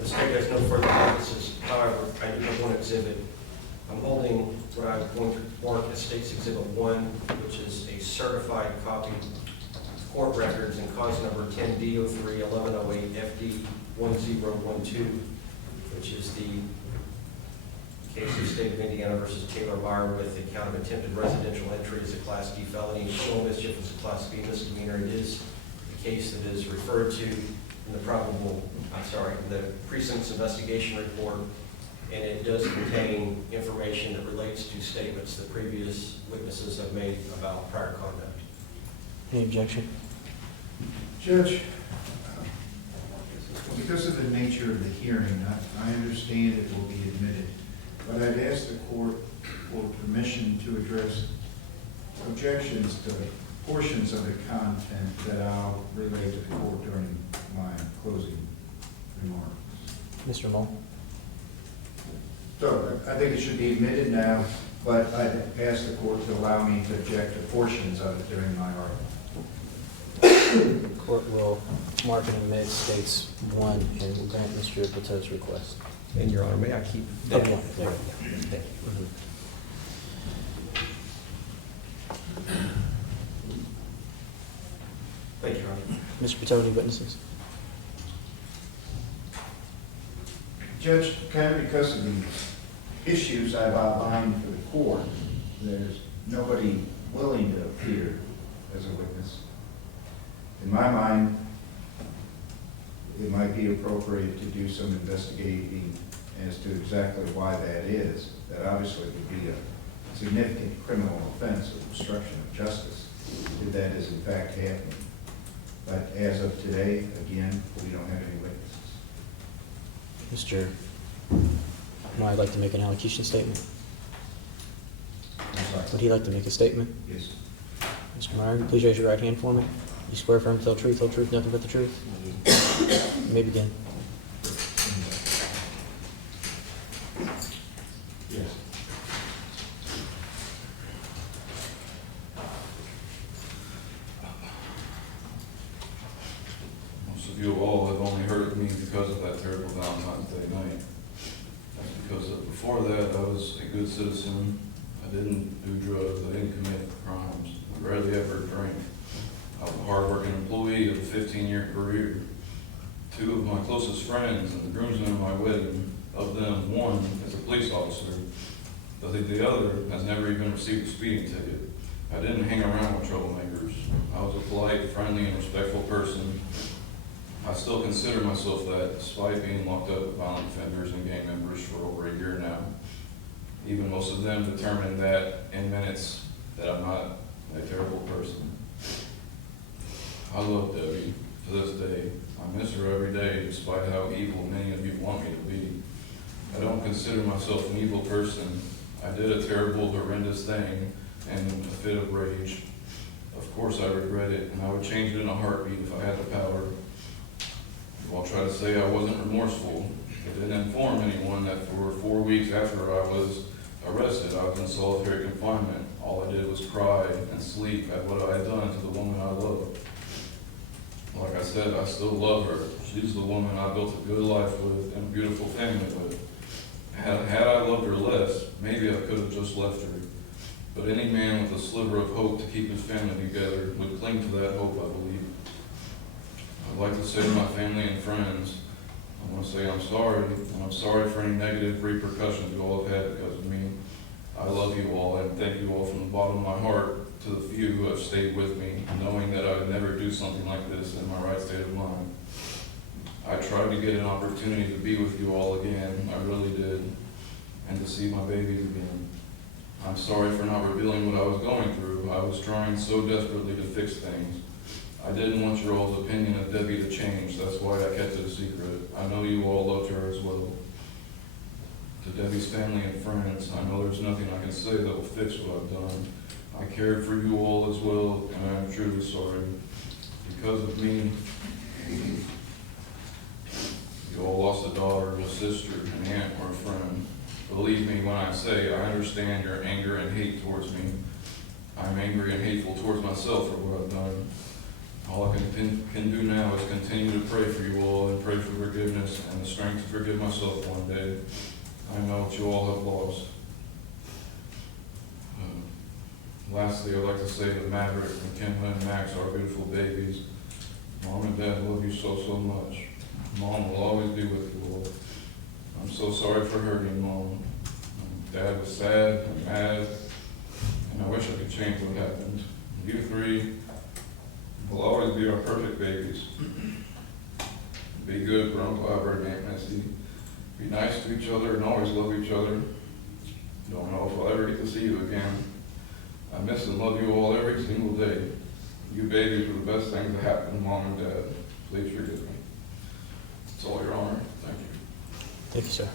The state has no further witnesses. However, I do have one exhibit. I'm holding what I'm going to mark as State's Exhibit 1, which is a certified copy of court records and cause number 10D03-1108-FD1012, which is the case of State of Indiana versus Taylor Meyer with the count of attempted residential entry as a Class D felony, criminal mischief as a Class B misdemeanor. It is the case that is referred to in the precinct's investigation report, and it does contain information that relates to statements that previous witnesses have made about prior conduct. Any objection? Judge, because of the nature of the hearing, I understand it will be admitted, but I'd ask the court for permission to address objections to portions of the content that I'll relay to the court during my closing remarks. Mr. Mull? So I think it should be admitted now, but I'd ask the court to allow me to object to portions of it during my argument. The court will mark and admit States 1 and will grant Mr. Pato's request. And Your Honor, may I keep that? Okay. Yeah. Thank you. Thank you, Your Honor. Mr. Pato, any witnesses? Judge, kind of because of the issues I've outlined for the court, there's nobody willing to appear as a witness. In my mind, it might be appropriate to do some investigating as to exactly why that is. That obviously would be a significant criminal offense of obstruction of justice if that is in fact happening. But as of today, again, we don't have any witnesses. Mr. No, I'd like to make an allocution statement. I'm sorry. Would he like to make a statement? Yes. Mr. Meyer, please raise your right hand for me. You swear firm to tell the truth, nothing but the truth? You may begin. Yes. Most of you all have only heard of me because of that terrible Valentine's Day night. Because before that, I was a good citizen. I didn't do drugs. I didn't commit crimes. I rarely ever drank. I was a hard-working employee of a 15-year career. Two of my closest friends and the groomsmen of my wedding, of them, one is a police officer, but the other has never even received a speeding ticket. I didn't hang around with troublemakers. I was a polite, friendly, and respectful person. I still consider myself that, despite being locked up with violent offenders and gang members for over a year now. Even most of them determined that in minutes that I'm not a terrible person. I love Debbie to this day. I miss her every day, despite how evil many of you want me to be. I don't consider myself an evil person. I did a terrible, horrendous thing in a fit of rage. Of course I regret it, and I would change it in a heartbeat if I had the power. You all try to say I wasn't remorseful. It didn't inform anyone that for 4 weeks after I was arrested, I was in solitary confinement. All I did was cry and sleep at what I had done to the woman I loved. Like I said, I still love her. She's the woman I built a good life with and a beautiful family with. Had I loved her less, maybe I could have just left her. But any man with a sliver of hope to keep his family together would cling to that hope, I believe. I'd like to say to my family and friends, I want to say I'm sorry, and I'm sorry for any negative repercussions you all have had because of me. I love you all, and thank you all from the bottom of my heart to the few who have stayed with me, knowing that I would never do something like this in my right state of mind. I tried to get an opportunity to be with you all again, I really did, and to see my babies again. I'm sorry for not revealing what I was going through. I was trying so desperately to fix things. I didn't want your all's opinion of Debbie to change. That's why I kept it a secret. I know you all loved her as well. To Debbie's family and friends, I know there's nothing I can say that will fix what I've done. I cared for you all as well, and I am truly sorry. Because of me, you all lost a daughter, a sister, an aunt, or a friend. Believe me when I say I understand your anger and hate towards me. I'm angry and hateful towards myself for what I've done. All I can do now is continue to pray for you all and pray for forgiveness and the strength to forgive myself one day. I know what you all have lost. Lastly, I'd like to say to Maverick, McKinley, and Max, our beautiful babies, Mom and Dad love you so, so much. Mom will always be with you all. I'm so sorry for hurting Mom. Dad was sad and mad, and I wish I could change what happened. You three will always be our perfect babies. Be good for Uncle Albert and Aunt Missy. Be nice to each other and always love each other. Don't know if I'll ever get to see you again. I miss and love you all every single day. You babies were the best things to happen to Mom and Dad. Please forgive me. It's all your honor. Thank you. Thank you, sir.